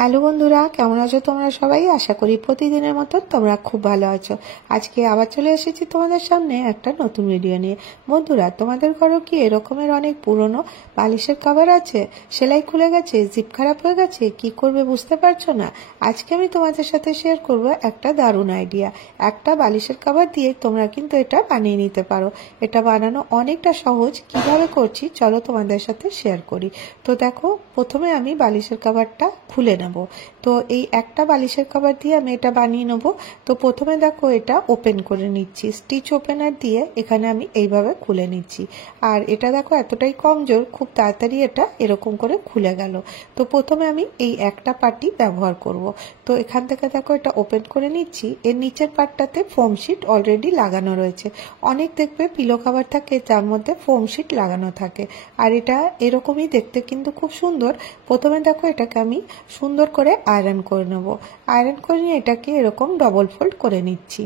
Hello বন্ধুরা, কেমন আছো তোমরা সবাই? আশা করি প্রতিদিনের মতো তোমরা খুব ভালো আছো। আজকে আবার চলে এসেছি তোমাদের সামনে একটা নতুন ভিডিও নিয়ে। বন্ধুরা, তোমাদের ঘরেও কি এরকমের অনেক পুরনো বালিশের কভার আছে? সেলাই খুলে গেছে, জিপ খারাপ হয়ে গেছে, কি করবে বুঝতে পারছো না? আজকে আমি তোমাদের সাথে শেয়ার করব একটা দারুণ আইডিয়া। একটা বালিশের কভার দিয়ে তোমরা কিন্তু এটা বানিয়ে নিতে পারো। এটা বানানো অনেকটা সহজ। কিভাবে করছি চলো তোমাদের সাথে শেয়ার করি। তো দেখো, প্রথমে আমি বালিশের কভারটা খুলে নেব। তো এই একটা বালিশের কভার দিয়ে আমি এটা বানিয়ে নেব। তো প্রথমে দেখো, এটা ওপেন করে নিচ্ছি, স্টিচ ওপেনার দিয়ে এখানে আমি এইভাবে খুলে নিচ্ছি। আর এটা দেখো এতটাই কমজোর, খুব তাড়াতাড়ি এটা এরকম করে খুলে গেল। তো প্রথমে আমি এই একটা পার্টি ব্যবহার করব। তো এখান থেকে দেখো এটা ওপেন করে নিচ্ছি। এর নিচের পার্টটাতে ফোম শিট অলরেডি লাগানো রয়েছে। অনেক দেখবে পিলো কভার থাকে যার মধ্যে ফোম শিট লাগানো থাকে, আর এটা এরকমই দেখতে কিন্তু খুব সুন্দর। প্রথমে দেখো এটাকে আমি সুন্দর করে আয়রন করে নেব। আয়রন করে নিয়ে এটাকে এরকম ডবল ফোল্ড করে নিচ্ছি।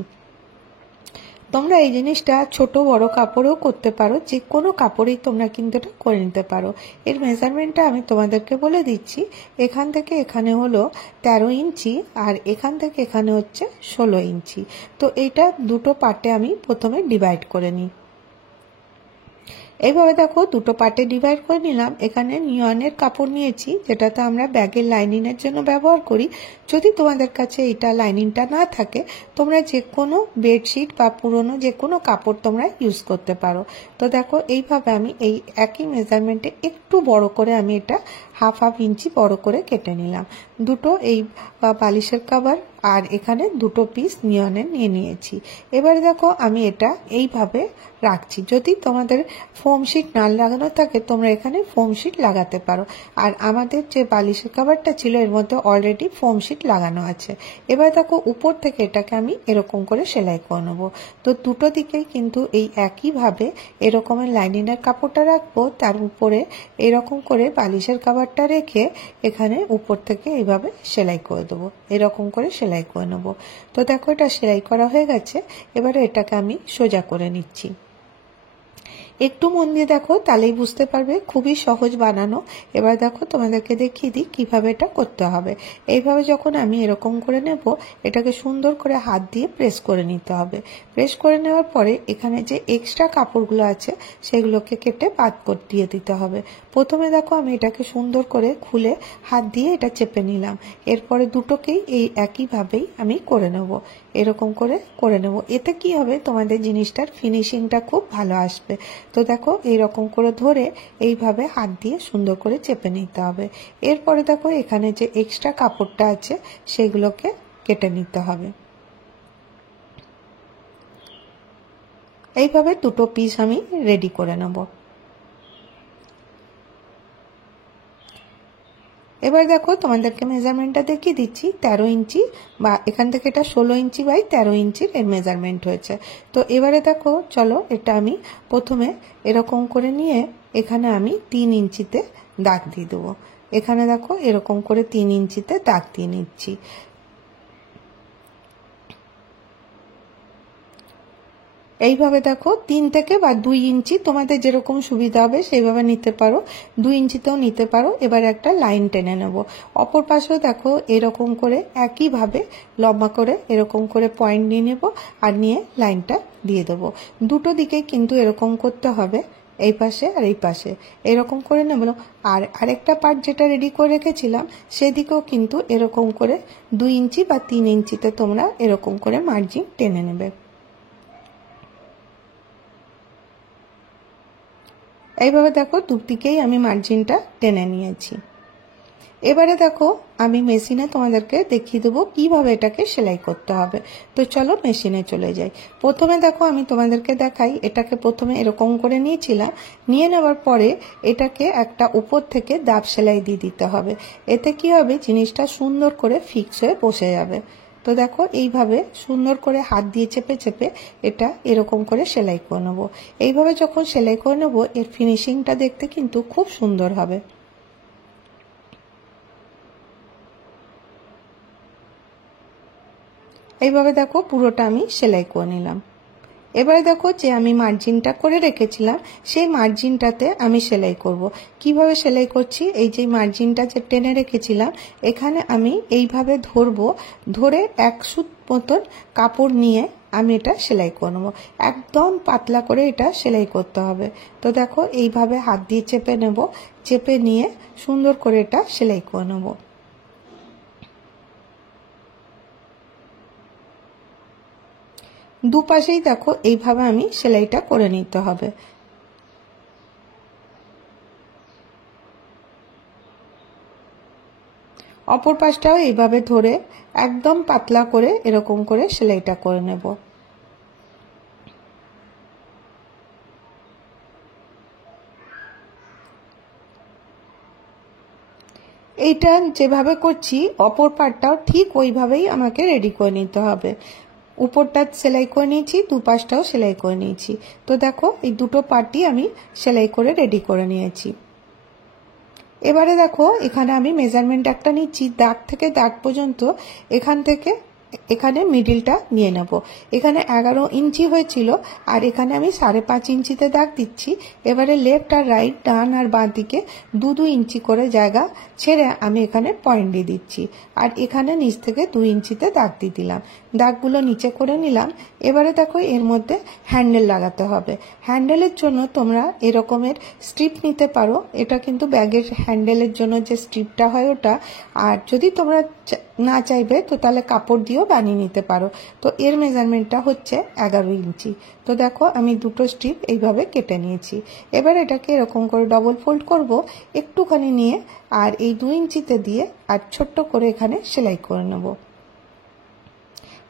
তোমরা এই জিনিসটা ছোট বড় কাপড়েও করতে পারো, যে কোনো কাপড়েই তোমরা কিন্তু এটা করে নিতে পারো। এর মেজারমেন্টটা আমি তোমাদেরকে বলে দিচ্ছি। এখান থেকে এখানে হলো 13 ইঞ্চি, আর এখান থেকে এখানে হচ্ছে 16 ইঞ্চি। তো এটা দুটো পার্টে আমি প্রথমে ডিভাইড করে নিই। এইভাবে দেখো দুটো পার্টে ডিভাইড করে নিলাম। এখানে নিয়নের কাপড় নিয়েছি, যেটাতে আমরা ব্যাগের লাইনিংয়ের জন্য ব্যবহার করি। যদি তোমাদের কাছে এটা লাইনিংটা না থাকে, তোমরা যে কোনো বেডশিট বা পুরনো যে কোনো কাপড় তোমরা ইউজ করতে পারো। তো দেখো এইভাবে আমি এই একই মেজারমেন্টে একটু বড় করে আমি এটা হাফ ইঞ্চি বড় করে কেটে নিলাম। দুটো এই বালিশের কভার আর এখানে দুটো পিস নিয়নের নিয়ে নিয়েছি। এবারে দেখো আমি এটা এইভাবে রাখছি। যদি তোমাদের ফোম শিট না লাগানো থাকে, তোমরা এখানে ফোম শিট লাগাতে পারো। আর আমাদের যে বালিশের কভারটা ছিল এর মধ্যে অলরেডি ফোম শিট লাগানো আছে। এবার দেখো উপর থেকে এটাকে আমি এরকম করে সেলাই করে নেবো। তো দুটো দিকেই কিন্তু এই একইভাবে এরকমের লাইনিংয়ের কাপড়টা রাখবো, তার উপরে এরকম করে বালিশের কভারটা রেখে এখানে উপর থেকে এইভাবে সেলাই করে দেবো। এরকম করে সেলাই করে নেবো। তো দেখো এটা সেলাই করা হয়ে গেছে। এবারে এটাকে আমি সোজা করে নিচ্ছি। একটু মন দিয়ে দেখো, তাহলেই বুঝতে পারবে খুবই সহজ বানানো। এবার দেখো তোমাদেরকে দেখিয়ে দিই কিভাবে এটা করতে হবে। এইভাবে যখন আমি এরকম করে নেব, এটাকে সুন্দর করে হাত দিয়ে প্রেস করে নিতে হবে। প্রেস করে নেওয়ার পরে এখানে যে এক্সট্রা কাপড়গুলো আছে সেগুলোকে কেটে বাদ করে দিয়ে দিতে হবে। প্রথমে দেখো আমি এটাকে সুন্দর করে খুলে হাত দিয়ে এটা চেপে নিলাম। এরপরে দুটোকেই এই একইভাবেই আমি করে নেব। এরকম করে নেব। এতে কি হবে, তোমাদের জিনিসটার ফিনিশিংটা খুব ভালো আসবে। তো দেখো এইরকম করে ধরে এইভাবে হাত দিয়ে সুন্দর করে চেপে নিতে হবে। এরপরে দেখো এখানে যে এক্সট্রা কাপড়টা আছে সেগুলোকে কেটে নিতে হবে। এইভাবে দুটো পিস আমি রেডি করে নেব। এবার দেখো তোমাদেরকে মেজারমেন্টটা দেখিয়ে দিচ্ছি। 13 ইঞ্চি বা এখান থেকে এটা 16 ইঞ্চি বাই 13 ইঞ্চির এর মেজারমেন্ট হয়েছে। তো এবারে দেখো চলো এটা আমি প্রথমে এরকম করে নিয়ে এখানে আমি 3 ইঞ্চিতে দাগ দিয়ে দেবো। এখানে দেখো এরকম করে 3 ইঞ্চিতে দাগ দিয়ে নিচ্ছি। এইভাবে দেখো 3 থেকে বা 2 ইঞ্চি তোমাদের যেরকম সুবিধা হবে সেইভাবে নিতে পারো। 2 ইঞ্চিতেও নিতে পারো। এবার একটা লাইন টেনে নেব। অপর পাশেও দেখো এরকম করে একইভাবে লম্বা করে এরকম করে পয়েন্ট নিয়ে নেব, আর নিয়ে লাইনটা দিয়ে দেবো। দুটো দিকেই কিন্তু এরকম করতে হবে, এই পাশে আর এই পাশে এরকম করে নেব। আর আরেকটা পার্ট যেটা রেডি করে রেখেছিলাম সেদিকেও কিন্তু এরকম করে 2 ইঞ্চি বা 3 ইঞ্চিতে তোমরা এরকম করে মার্জিন টেনে নেবে। এইভাবে দেখো দুদিকেই আমি মার্জিনটা টেনে নিয়েছি। এবারে দেখো আমি মেশিনে তোমাদেরকে দেখিয়ে দেবো কিভাবে এটাকে সেলাই করতে হবে। তো চলো মেশিনে চলে যাই। প্রথমে দেখো আমি তোমাদেরকে দেখাই, এটাকে প্রথমে এরকম করে নিয়েছিলাম। নিয়ে নেওয়ার পরে এটাকে একটা উপর থেকে দাব সেলাই দিয়ে দিতে হবে। এতে কি হবে, জিনিসটা সুন্দর করে ফিক্স হয়ে বসে যাবে। তো দেখো এইভাবে সুন্দর করে হাত দিয়ে চেপে চেপে এটা এরকম করে সেলাই করে নেবো। এইভাবে যখন সেলাই করে নেবো, এর ফিনিশিংটা দেখতে কিন্তু খুব সুন্দর হবে। এইভাবে দেখো পুরোটা আমি সেলাই করে নিলাম। এবারে দেখো যে আমি মার্জিনটা করে রেখেছিলাম সেই মার্জিনটাতে আমি সেলাই করব। কিভাবে সেলাই করছি, এই যে মার্জিনটা যে টেনে রেখেছিলাম এখানে আমি এইভাবে ধরবো, ধরে এক সুত মতন কাপড় নিয়ে আমি এটা সেলাই করে নেবো। একদম পাতলা করে এটা সেলাই করতে হবে। তো দেখো এইভাবে হাত দিয়ে চেপে নেব, চেপে নিয়ে সুন্দর করে এটা সেলাই করে নেব। দুপাশেই দেখো এইভাবে আমি সেলাইটা করে নিতে হবে। অপর পাশটাও এইভাবে ধরে একদম পাতলা করে এরকম করে সেলাইটা করে নেব। এইটা যেভাবে করছি অপর পাটটাও ঠিক ওইভাবেই আমাকে রেডি করে নিতে হবে। উপরটা সেলাই করে নিয়েছি, দুপাশটাও সেলাই করে নিয়েছি। তো দেখো এই দুটো পার্টই আমি সেলাই করে রেডি করে নিয়েছি। এবারে দেখো এখানে আমি মেজারমেন্ট একটা নিচ্ছি, দাগ থেকে দাগ পর্যন্ত এখান থেকে এখানে মিডিলটা নিয়ে নেব। এখানে 11 ইঞ্চি হয়েছিল আর এখানে আমি 5.5 ইঞ্চিতে দাগ দিচ্ছি। এবারে লেফট আর রাইট, ডান আর বাঁ দিকে 2 ইঞ্চি করে জায়গা ছেড়ে আমি এখানে পয়েন্ট দিয়ে দিচ্ছি। আর এখানে নিচ থেকে 2 ইঞ্চিতে দাগ দিয়ে দিলাম। দাগগুলো নিচে করে নিলাম। এবারে দেখো এর মধ্যে হ্যান্ডেল লাগাতে হবে। হ্যান্ডেলের জন্য তোমরা এরকমের স্ট্রিপ নিতে পারো, এটা কিন্তু ব্যাগের হ্যান্ডেলের জন্য যে স্ট্রিপটা হয় ওটা। আর যদি তোমরা না চাইবে তো তাহলে কাপড় দিয়েও বানিয়ে নিতে পারো। তো এর মেজারমেন্টটা হচ্ছে 11 ইঞ্চি। তো দেখো আমি 2 স্ট্রিপ এইভাবে কেটে নিয়েছি। এবার এটাকে এরকম করে ডবল ফোল্ড করব একটুখানি নিয়ে, আর এই 2 ইঞ্চিতে দিয়ে আর ছোট্ট করে এখানে সেলাই করে নেব।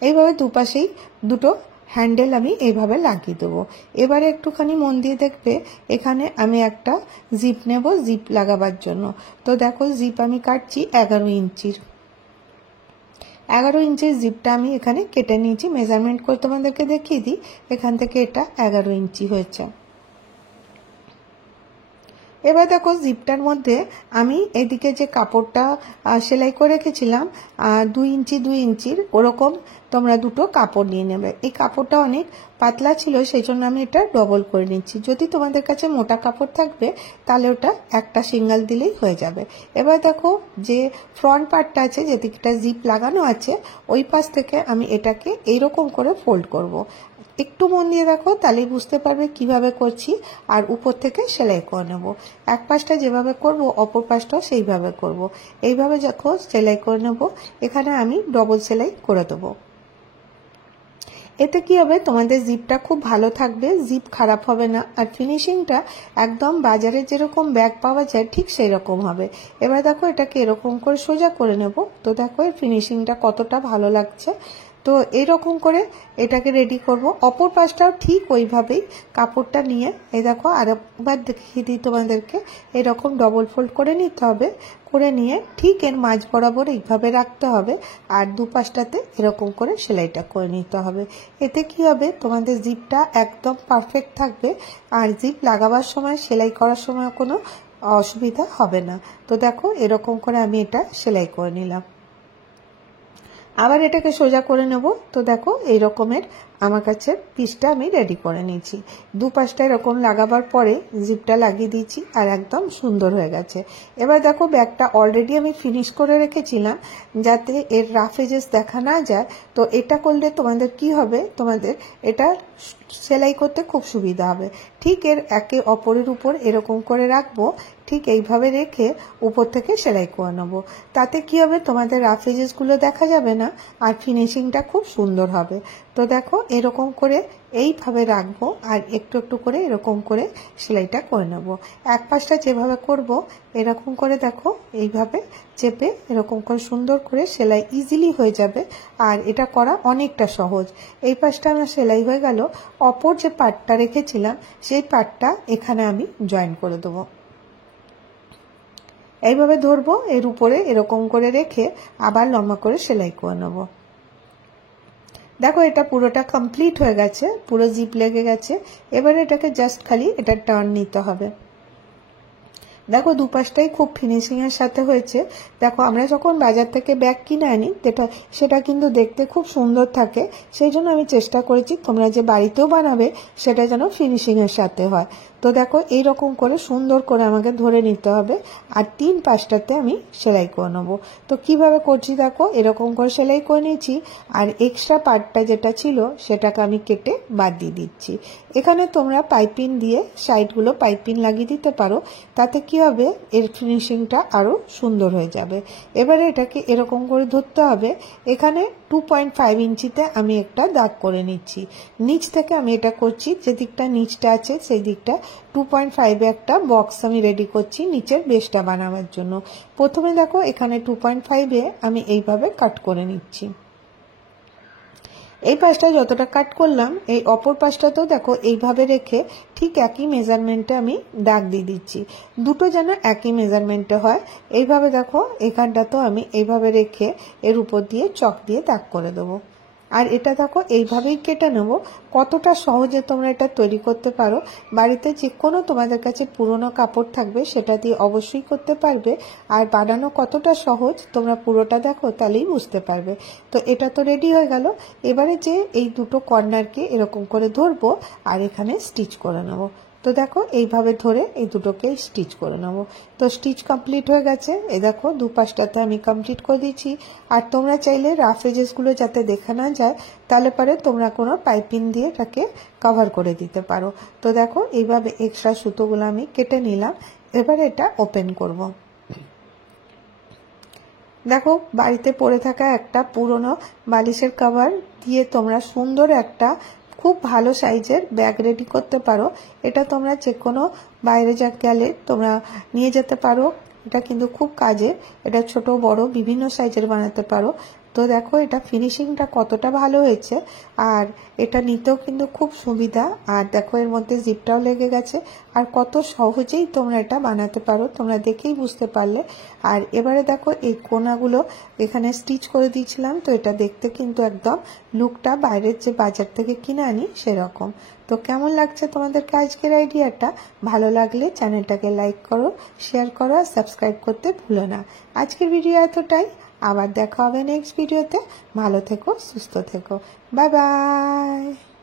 এইভাবে দুপাশেই 2 হ্যান্ডেল আমি এইভাবে লাগিয়ে দেবো। এবারে একটুখানি মন দিয়ে দেখবে এখানে আমি একটা জিপ নেব জিপ লাগাবার জন্য। তো দেখো জিপ আমি কাটছি 11 ইঞ্চির। 11 ইঞ্চির জিপটা আমি এখানে কেটে নিয়েছি। মেজারমেন্ট করে তোমাদেরকে দেখিয়ে দিই, এখান থেকে এটা 11 ইঞ্চি হয়েছে। এবার দেখো জিপটার মধ্যে আমি এদিকে যে কাপড়টা সেলাই করে রেখেছিলাম 2 ইঞ্চি 2 ইঞ্চির, ওরকম তোমরা 2 কাপড় নিয়ে নেবে। এই কাপড়টা অনেক পাতলা ছিল সেই জন্য আমি এটা ডবল করে নিচ্ছি। যদি তোমাদের কাছে মোটা কাপড় থাকবে তাহলে ওটা একটা সিঙ্গেল দিলেই হয়ে যাবে। এবার দেখো যে ফ্রন্ট পার্টটা আছে, যেদিকটা জিপ লাগানো আছে, ওই পাশ থেকে আমি এটাকে এইরকম করে ফোল্ড করব। একটু মন দিয়ে দেখো তাহলেই বুঝতে পারবে কিভাবে করছি। আর উপর থেকে সেলাই করে নেব। এক পাশটা যেভাবে করব অপর পাশটাও সেইভাবে করব। এইভাবে যখন সেলাই করে নেব এখানে আমি ডবল সেলাই করে দেবো। এতে কি হবে, তোমাদের জিপটা খুব ভালো থাকবে, জিপ খারাপ হবে না, আর ফিনিশিংটা একদম বাজারে যেরকম ব্যাগ পাওয়া যায় ঠিক সেই রকম হবে। এবার দেখো এটাকে এরকম করে সোজা করে নেব। তো দেখো এর ফিনিশিংটা কতটা ভালো লাগছে। তো এরকম করে এটাকে রেডি করব। অপর পাশটাও ঠিক ওইভাবেই কাপড়টা নিয়ে এই দেখো আরেকবার দেখিয়ে দিই তোমাদেরকে, এরকম ডবল ফোল্ড করে নিতে হবে। করে নিয়ে ঠিক এর মাঝ বরাবর এইভাবে রাখতে হবে, আর দুপাশটাতে এরকম করে সেলাইটা করে নিতে হবে। এতে কি হবে, তোমাদের জিপটা একদম পারফেক্ট থাকবে, আর জিপ লাগাবার সময় সেলাই করার সময় কোনো অসুবিধা হবে না। তো দেখো এরকম করে আমি এটা সেলাই করে নিলাম। আবার এটাকে সোজা করে নেব। তো দেখো এই রকমের আমার কাছে পিসটা আমি রেডি করে নিয়েছি। দুপাশটা এরকম লাগাবার পরে জিপটা লাগিয়ে দিয়েছি আর একদম সুন্দর হয়ে গেছে। এবার দেখো ব্যাগটা অলরেডি আমি ফিনিশ করে রেখেছিলাম যাতে এর রাফ এজেস দেখা না যায়। তো এটা করলে তোমাদের কি হবে, তোমাদের এটা সেলাই করতে খুব সুবিধা হবে। ঠিক এর একে অপরের উপর এরকম করে রাখবো, ঠিক এইভাবে রেখে উপর থেকে সেলাই করে নেবো। তাতে কি হবে, তোমাদের রাফ এজেসগুলো দেখা যাবে না আর ফিনিশিংটা খুব সুন্দর হবে। তো দেখো এরকম করে এইভাবে রাখবো আর একটু একটু করে এরকম করে সেলাইটা করে নেব। এক পাশটা যেভাবে করব এরকম করে দেখো এইভাবে চেপে এরকম করে সুন্দর করে সেলাই ইজিলি হয়ে যাবে। আর এটা করা অনেকটা সহজ। এই পাশটা আমার সেলাই হয়ে গেল। অপর যে পার্টটা রেখেছিলাম সেই পার্টটা এখানে আমি জয়েন করে দেবো। এইভাবে ধরবো, এর উপরে এরকম করে রেখে আবার লম্বা করে সেলাই করে নেব। দেখো এটা পুরোটা কমপ্লিট হয়ে গেছে, পুরো জিপ লেগে গেছে। এবারে এটাকে জাস্ট খালি এটা টার্ন নিতে হবে। দেখো দুপাশটাই খুব ফিনিশিং এর সাথে হয়েছে। দেখো আমরা যখন বাজার থেকে ব্যাগ কিনে আনি সেটা কিন্তু দেখতে খুব সুন্দর থাকে, সেই জন্য আমি চেষ্টা করেছি তোমরা যে বাড়িতেও বানাবে সেটা যেন ফিনিশিং এর সাথে হয়। তো দেখো এইরকম করে সুন্দর করে আমাকে ধরে নিতে হবে, আর 3 পাশটাতে আমি সেলাই করে নেবো। তো কিভাবে করছি দেখো, এরকম করে সেলাই করে নিয়েছি, আর এক্সট্রা পার্টটা যেটা ছিল সেটাকে আমি কেটে বাদ দিয়ে দিচ্ছি। এখানে তোমরা পাইপিং দিয়ে সাইডগুলো পাইপিং লাগিয়ে দিতে পারো, তাতে কি হবে এর ফিনিশিংটা আরো সুন্দর হয়ে যাবে। এবারে এটাকে এরকম করে ধরতে হবে। এখানে 2.5 ইঞ্চিতে আমি একটা দাগ করে নিচ্ছি। নিচ থেকে আমি এটা করছি, যে দিকটা নিচটা আছে সেই দিকটা 2.5 এ একটা বক্স আমি রেডি করছি নিচের বেসটা বানাবার জন্য। প্রথমে দেখো এখানে 2.5 এ আমি এইভাবে কাট করে নিচ্ছি। এই পাশটা যতটা কাট করলাম এই অপর পাশটাতেও দেখো এইভাবে রেখে ঠিক একই মেজারমেন্টে আমি দাগ দিয়ে দিচ্ছি, দুটো যেন একই মেজারমেন্টে হয়। এইভাবে দেখো এখানটাতেও আমি এইভাবে রেখে এর উপর দিয়ে চক দিয়ে দাগ করে দেবো। আর এটা দেখো এইভাবেই কেটে নেব। কতটা সহজে তোমরা এটা তৈরি করতে পারো, বাড়িতে যে কোনো তোমাদের কাছে পুরনো কাপড় থাকবে সেটা দিয়ে অবশ্যই করতে পারবে। আর বানানো কতটা সহজ তোমরা পুরোটা দেখো তাহলেই বুঝতে পারবে। তো এটা তো রেডি হয়ে গেল। এবারে যে এই দুটো কর্নারকে এরকম করে ধরবো আর এখানে স্টিচ করে নেব। তো দেখো এইভাবে ধরে এই দুটোকে স্টিচ করে নেব। তো স্টিচ কমপ্লিট হয়ে গেছে। এই দেখো দুপাশটাতে আমি কমপ্লিট করে দিয়েছি। আর তোমরা চাইলে রাফ এজেসগুলো যাতে দেখা না যায় তাহলে পরে তোমরা কোনো পাইপিং দিয়ে এটাকে কভার করে দিতে পারো। তো দেখো এইভাবে এক্সট্রা সুতোগুলো আমি কেটে নিলাম। এবার এটা ওপেন করব। দেখো বাড়িতে পড়ে থাকা একটা পুরনো বালিশের কভার দিয়ে তোমরা সুন্দর একটা খুব ভালো সাইজের ব্যাগ রেডি করতে পারো। এটা তোমরা যে কোনো বাইরে গেলে তোমরা নিয়ে যেতে পারো। এটা কিন্তু খুব কাজের, এটা ছোট বড় বিভিন্ন সাইজের বানাতে পারো। তো দেখো এটা ফিনিশিংটা কতটা ভালো হয়েছে, আর এটা নিতেও কিন্তু খুব সুবিধা। আর দেখো এর মধ্যে জিপটাও লেগে গেছে, আর কত সহজেই তোমরা এটা বানাতে পারো তোমরা দেখেই বুঝতে পারলে। আর এবারে দেখো এই কোনাগুলো এখানে স্টিচ করে দিয়েছিলাম, তো এটা দেখতে কিন্তু একদম লুকটা বাইরের যে বাজার থেকে কিনে আনি সেরকম। তো কেমন লাগছে তোমাদের আজকের আইডিয়াটা? ভালো লাগলে চ্যানেলটাকে লাইক করো, শেয়ার করো আর সাবস্ক্রাইব করতে ভুলো না। আজকের ভিডিও এতটাই, আবার দেখা হবে নেক্সট ভিডিওতে। ভালো থেকো, সুস্থ থেকো, বাই বাই।